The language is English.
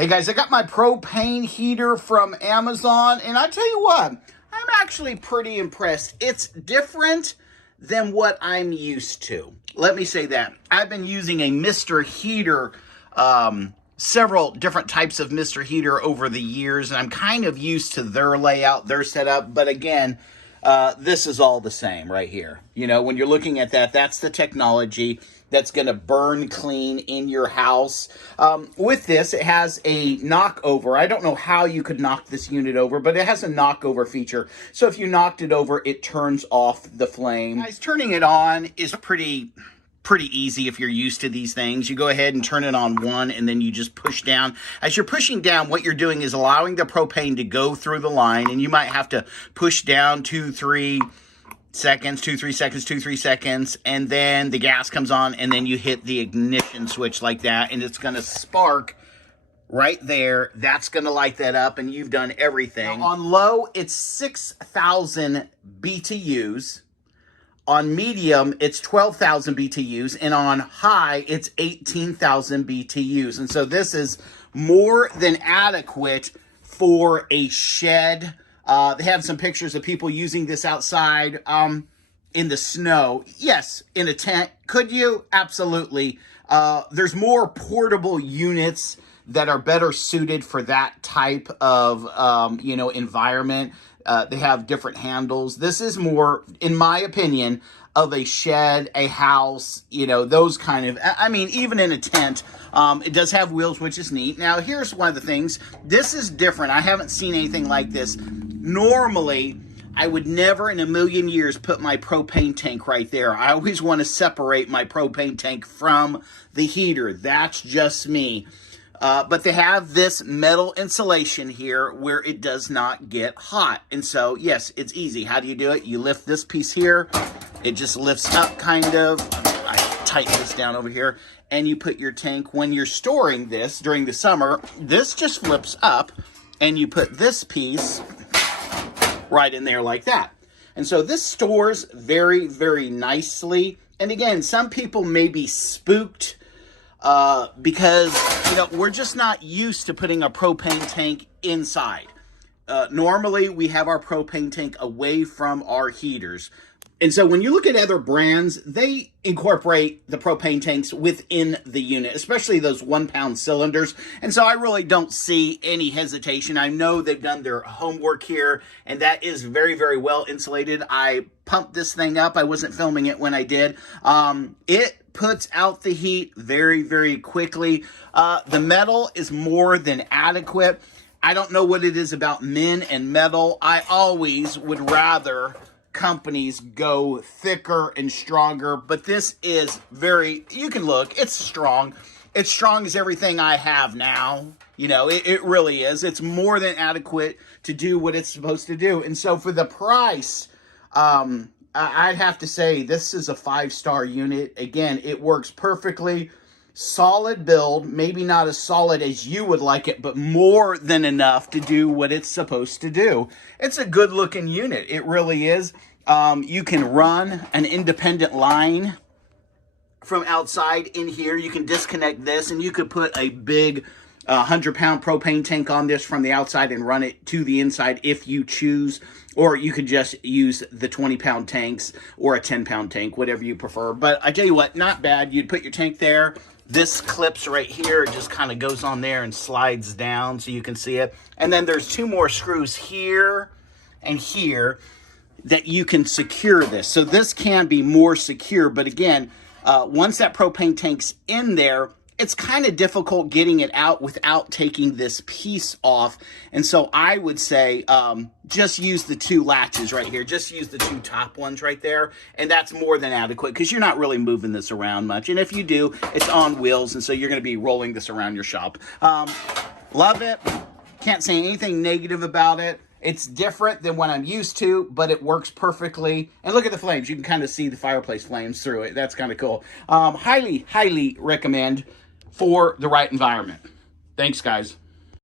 Hey guys, I got my propane heater from Amazon, and I tell you what, I'm actually pretty impressed. It's different than what I'm used to. Let me say that. I've been using a Mr. Heater, several different types of Mr. Heater over the years, and I'm kind of used to their layout, their setup, but again, this is all the same right here. You know, when you're looking at that, that's the technology that's going to burn clean in your house. With this, it has a knockover. I don't know how you could knock this unit over, but it has a knockover feature. So if you knocked it over, it turns off the flame. Guys, turning it on is pretty easy if you're used to these things. You go ahead and turn it on one, and then you just push down. As you're pushing down, what you're doing is allowing the propane to go through the line, and you might have to push down 2-3 seconds, 2-3 seconds, and then the gas comes on, and then you hit the ignition switch like that, and it's going to spark right there. That's going to light that up, and you've done everything. Now, on low, it's 6,000 BTUs. On medium, it's 12,000 BTUs, and on high, it's 18,000 BTUs. And so this is more than adequate for a shed. They have some pictures of people using this outside in the snow. Yes, in a tent. Could you? Absolutely. There's more portable units that are better suited for that type of, environment. They have different handles. This is more, in my opinion, of a shed, a house, those kind of, even in a tent. It does have wheels, which is neat. Now, here's one of the things. This is different. I haven't seen anything like this. Normally, I would never in a million years put my propane tank right there. I always want to separate my propane tank from the heater. That's just me. But they have this metal insulation here where it does not get hot. And so, yes, it's easy. How do you do it? You lift this piece here. It just lifts up kind of. I tighten this down over here. And you put your tank, when you're storing this during the summer, this just flips up. And you put this piece right in there like that. And so this stores very, very nicely. And again, some people may be spooked because, we're just not used to putting a propane tank inside. Normally, we have our propane tank away from our heaters. And so when you look at other brands, they incorporate the propane tanks within the unit, especially those 1-pound cylinders. And so I really don't see any hesitation. I know they've done their homework here, and that is very, very well insulated. I pumped this thing up. I wasn't filming it when I did. It puts out the heat very, very quickly. The metal is more than adequate. I don't know what it is about men and metal. I always would rather companies go thicker and stronger, but this is you can look, it's strong. It's strong as everything I have now. It really is. It's more than adequate to do what it's supposed to do. And so for the price, I'd have to say this is a 5-star unit. Again, it works perfectly. Solid build, maybe not as solid as you would like it, but more than enough to do what it's supposed to do. It's a good looking unit. It really is. You can run an independent line from outside in here. You can disconnect this, and you could put a big 100-pound propane tank on this from the outside and run it to the inside if you choose. Or you could just use the 20-pound tanks or a 10-pound tank, whatever you prefer. But I tell you what, not bad. You'd put your tank there. This clips right here. It just kind of goes on there and slides down so you can see it. And then there's 2 more screws here and here that you can secure this. So this can be more secure. But again, once that propane tank's in there, it's kind of difficult getting it out without taking this piece off. And so I would say just use the 2 latches right here. Just use the 2 top ones right there. And that's more than adequate because you're not really moving this around much. And if you do, it's on wheels. And so you're going to be rolling this around your shop. Love it. Can't say anything negative about it. It's different than what I'm used to, but it works perfectly. And look at the flames. You can kind of see the fireplace flames through it. That's kind of cool. Highly, highly recommend for the right environment. Thanks, guys.